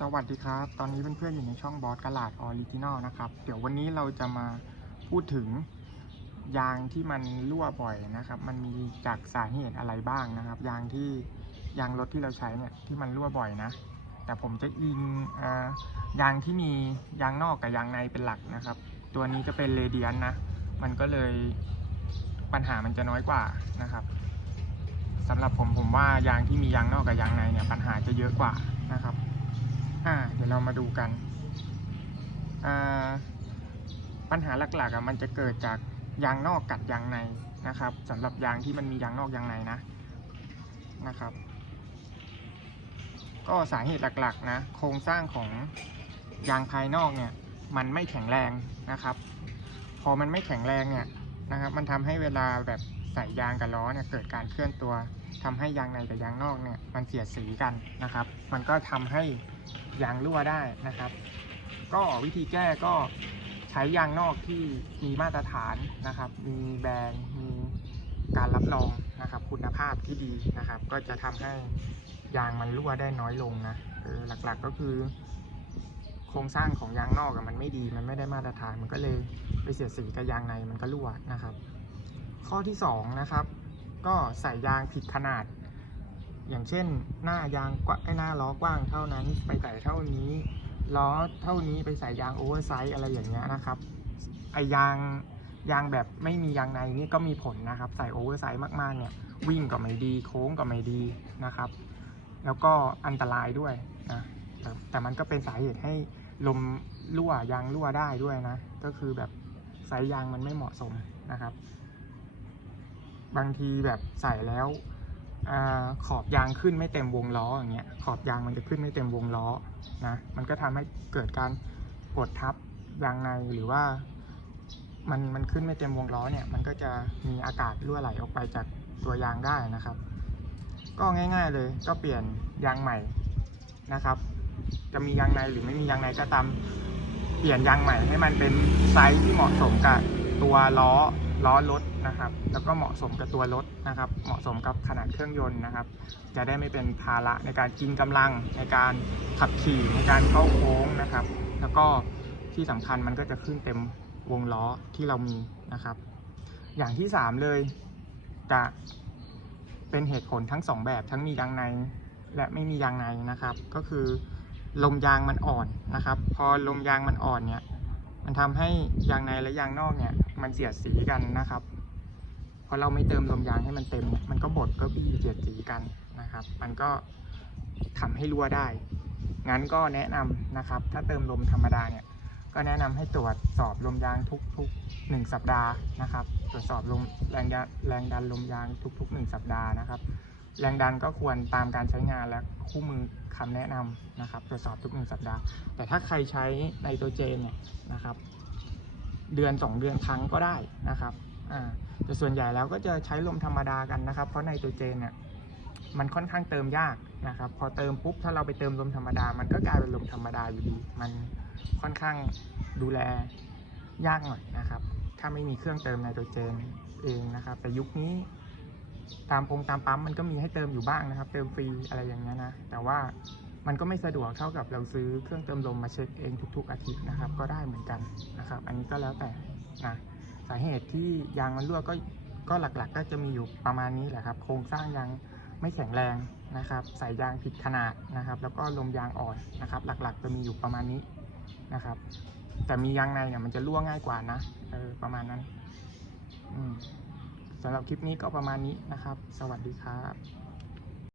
สวัสดีครับ ตอนนี้เพื่อนๆอยู่ในช่องบอสกลาดออริจินอลนะครับ เดี๋ยววันนี้เราจะมาพูดถึงยางที่มันรั่วบ่อยนะครับ มันมีจากสาเหตุอะไรบ้างนะครับ ยางที่ยางรถที่เราใช้เนี่ยที่มันรั่วบ่อยนะ แต่ผมจะอิงอยางที่มียางนอกกับยางในเป็นหลักนะครับ ตัวนี้จะเป็นเรเดียนนะ มันก็เลยปัญหามันจะน้อยกว่านะครับสำหรับผมผมว่ายางที่มียางนอกกับยางในเนี่ยปัญหาจะเยอะกว่านะครับ อ่าเดี๋ยวเรามาดูกันอ่าปัญหาหลักๆอะมันจะเกิดจากยางนอกกัดยางในนะครับสำหรับยางที่มันมียางนอกยางในนะนะครับ ก็สาเหตุหลักๆนะโครงสร้างของยางภายนอกเนี่ยมันไม่แข็งแรงนะครับ พอมันไม่แข็งแรงเนี่ยนะครับ มันทำให้เวลาแบบ ใส่ยางกับล้อเนี่ยเกิดการเคลื่อนตัวทำให้ยางในกับยางนอกเนี่ยมันเสียดสีกันนะครับ มันก็ทำให้ยางรั่วได้นะครับ ก็วิธีแก้ก็ใช้ยางนอกที่มีมาตรฐานนะครับ มีแบรนด์มีการรับรองนะครับ คุณภาพที่ดีนะครับ ก็จะทำให้ยางมันรั่วได้น้อยลงนะหลักๆก็คือโครงสร้างของยางนอกมันไม่ดีมันไม่ได้มาตรฐานมันก็เลยไปเสียดสีกับยางในมันก็รั่วนะครับ ข้อที่สองนะครับ ก็ใส่ยางผิดขนาด อย่างเช่นหน้ายางกว้างไอ้หน้าล้อกว้างเท่านั้นไปใส่เท่านี้ ล้อเท่านี้ไปใส่ยางโอเวอร์ไซส์อะไรอย่างเงี้ยนะครับไอยางยางแบบไม่มียางในนี่ก็มีผลนะครับ ใส่โอเวอร์ไซส์มากๆเนี่ยวิ่งก็ไม่ดีโค้งก็ไม่ดีนะครับ แล้วก็อันตรายด้วยนะแต่แต่มันก็เป็นสาเหตุให้ลมรั่วยางรั่วได้ด้วยนะ ก็คือแบบไซส์ยางมันไม่เหมาะสมนะครับ บางทีแบบใส่แล้วอขอบยางขึ้นไม่เต็มวงล้ออย่างเงี้ยขอบยางมันจะขึ้นไม่เต็มวงล้อนะมันก็ทำให้เกิดการกดทับยางในหรือว่ามันมันขึ้นไม่เต็มวงล้อเนี่ยมันก็จะมีอากาศรั่วไหลออกไปจากตัวยางได้นะครับ ก็ง่าย ๆเลยก็เปลี่ยนยางใหม่นะครับ จะมียางในหรือไม่มียางในก็ตามเปลี่ยนยางใหม่ให้มันเป็นไซส์ที่เหมาะสมกับตัวล้อ ล้อรถนะครับ แล้วก็เหมาะสมกับตัวรถนะครับ เหมาะสมกับขนาดเครื่องยนต์นะครับ จะได้ไม่เป็นภาระในการกินกำลังในการขับขี่ในการเข้าโค้งนะครับ แล้วก็ที่สำคัญมันก็จะขึ้นเต็มวงล้อที่เรามีนะครับ อย่างที่สามเลยจะเป็นเหตุผลทั้งสองแบบทั้งมียางในและไม่มียางในนะครับ ก็คือลมยางมันอ่อนนะครับ พอลมยางมันอ่อนเนี่ยมันทำให้ยางในและยางนอกเนี่ย มันเสียดสีกันนะครับพอเราไม่เติมลมยางให้มันเต็ม มันก็บดก็บี้เสียดสีกันนะครับ มันก็ทำให้รั่วได้ งั้นก็แนะนำนะครับ ถ้าเติมลมธรรมดาเนี่ยก็แนะนำให้ตรวจสอบลมยางทุกๆหนึ่งสัปดาห์นะครับ ตรวจสอบลมแรงดันแรงดันลมยางทุกๆหนึ่งสัปดาห์นะครับ แรงดันก็ควรตามการใช้งานและคู่มือคำแนะนำนะครับ ตรวจสอบทุกหนึ่งสัปดาห์ แต่ถ้าใครใช้ไนโตรเจนเนี่ยนะครับ เดือนสองเดือนครั้งก็ได้นะครับแต่ส่วนใหญ่แล้วก็จะใช้ลมธรรมดากันนะครับ เพราะไนโตรเจนเนี่ยมันค่อนข้างเติมยากนะครับ พอเติมปุ๊บถ้าเราไปเติมลมธรรมดา มันก็กลายเป็นลมธรรมดาอยู่ดี มันค่อนข้างดูแลยากหน่อยนะครับ ถ้าไม่มีเครื่องเติมไนโตรเจนเองนะครับ แต่ยุคนี้ตามปงตามปั๊มมันก็มีให้เติมอยู่บ้างนะครับ เติมฟรีอะไรอย่างเงี้ยนะ แต่ว่า มันก็ไม่สะดวกเท่ากับเราซื้อเครื่องเติมลมมาเช็คเองทุก ๆ อาทิตย์นะครับ ก็ได้เหมือนกันนะครับ อันนี้ก็แล้วแต่นะสาเหตุที่ยางมันรั่วก็ก็หลักๆก็จะมีอยู่ประมาณนี้แหละครับ โครงสร้างยางไม่แข็งแรงนะครับใส่ยางผิดขนาดนะครับ แล้วก็ลมยางอ่อนนะครับ หลักๆ จะมีอยู่ประมาณนี้นะครับ แต่มียางในเนี่ยมันจะรั่วง่ายกว่านะเออประมาณนั้นสำหรับคลิปนี้ก็ประมาณนี้นะครับ สวัสดีครับ